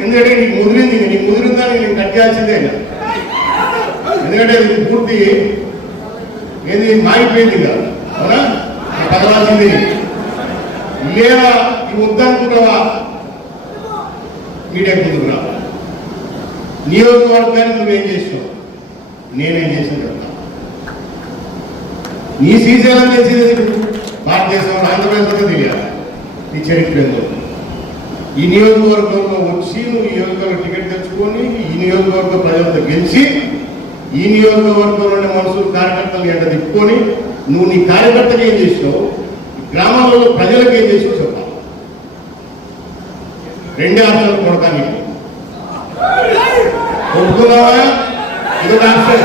ఎందుకంటే నీకు ముదిరిందని నేను కట్ చేయాల్సిందే. ఎందుకంటే ఇది పూర్తి ఏది మాగిపోయింది కదా, అవునా? పగలాల్సింది లేదా ఈ వద్దనుకుంటావా? మీడియా ముందుకు రా. నియోజకవర్గాన్ని నువ్వేం చేసావు, నేనేం చేశాను కదా. నీ శ్రీశైలం చేసేది భారతదేశంలో ఆంధ్రప్రదేశ్లో తెలియాలి నీ చరిత్ర ఏందో. ఈ నియోజకవర్గంలో వచ్చి నువ్వు ఈ నియోజకవర్గం టికెట్ తెచ్చుకొని ఈ నియోజకవర్గ ప్రజలతో గెలిచి ఈ నియోజకవర్గంలోని మనుషులు కార్యకర్తలు ఎంట తిప్పుకొని నువ్వు నీ కార్యకర్తకి ఏం చేసావు, గ్రామాలలో ప్రజలకు ఏం చేసావు చెప్పాలి. రెండే ఆప్షన్లు కొడతా నీకు. ఒప్పుకున్నావా? ఇది ఆప్షన్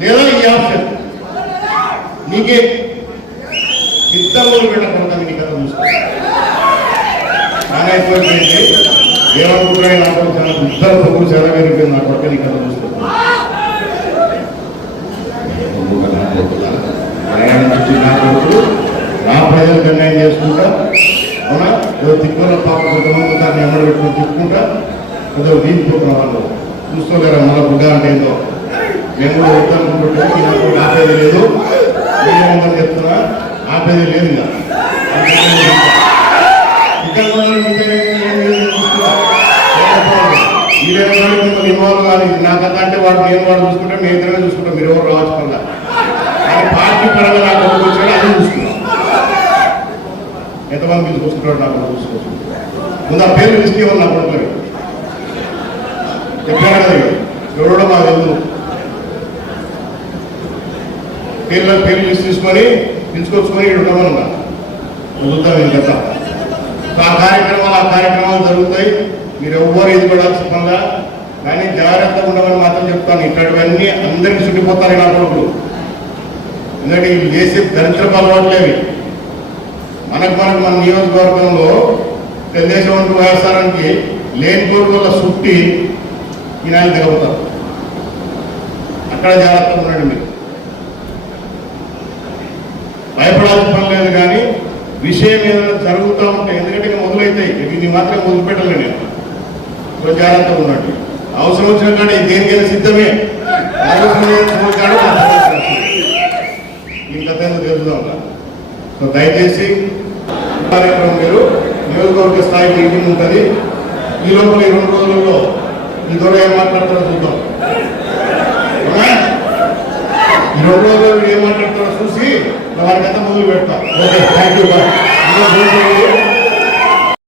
లేదా ఈ ఆప్షన్ నీకే ఇద్దరు పెట్టకూడదు. నీ కథ చూసుకో. కానీ అయిపోయింది ఏమనుకుంటున్నాయి నాకు చాలా ఇద్దరు పొగులు చాలా పెరిగిపోయింది. నా కొడుకు నీ కథ చూసుకో. ప్రయాణం నుంచి నా కొడుకు నా ప్రజలకు అన్యాయం చేసుకుంటా, అవునా? ఏదో తిక్కుల పాప కొంతమంది దాన్ని ఎమ్మడి పెట్టుకుని తిప్పుకుంటా ఏదో వీధిపోతున్న వాళ్ళు చూసుకోలేరా. మళ్ళీ గుడ్డ అంటే ఏందో నేను కూడా వద్దనుకుంటుంటే నాకు ఆపేది లేదు. నేనేమని చెప్తున్నా, ఆపేది లేదు. ఇన్వాల్వ్ కాదు. నాకంతా అంటే వాడు నేను వాడు చూసుకుంటా, మీ ఇద్దరే చూసుకుంటాం. మీరు ఎవరు రావచ్చు కదా అని పార్టీ పరంగా నాకు కొడుకు వచ్చాడు, అది చూసుకున్నాం. ఎంతమంది మీరు చూసుకుంటాడు నాకు కొడుకు చూసుకోవచ్చు. ముందు ఆ పేర్లు లిస్ట్ ఇవ్వాలి నా కొడుకు చెప్పాను కదా. ఎవడో మాకు తెలుసు. పేర్లు లిస్ట్ తీసుకొని పిలుచుకొచ్చుకొని ఇక్కడ ఉండమన్నా చూద్దాం. నేను కదా ఆ కార్యక్రమాలు జరుగుతాయి. మీరు ఎవ్వరు ఇది కూడా చెప్పంగా, కానీ జాగ్రత్తగా ఉండమని మాత్రం చెప్తాను. ఇట్లాంటివన్నీ అందరికీ చుట్టిపోతారు నా కొడుకులు. ఎందుకంటే ఇవి చేసే దరిద్రపు అలవాట్లేవి. మన నియోజకవర్గంలో తెలుగుదేశం వ్యవసాయానికి లేని కోరిక వల్ల చుట్టి ఈ నాయలు దిగవుతారు. అక్కడ జాగ్రత్తగా ఉండండి. మీరు భయపడాల్సిన పని లేదు. కానీ విషయం ఏదైనా జరుగుతూ ఉంటాయి. ఎందుకంటే ఇంకా మొదలవుతాయి. ఇది మాత్రం మొదలుపెట్టలే. నేను జాగ్రత్తగా ఉండండి. అవసరం వచ్చిన కానీ దేనికైనా సిద్ధమే. ఈ కథ తెలుసుదాం. సో దయచేసి కార్యక్రమం మీరు నియోజకవర్గ స్థాయి మీటింగ్ ఉంటుంది. ఈ లోపల ఈ 2 రోజులలో ఈ ద్వారా ఏం మాట్లాడతారో చూద్దాం. ఈ 2 రోజుల్లో మీరు ఏం మాట్లాడతారో చూసి వారికంతా మొదలు పెడతాం. Okay, thank you.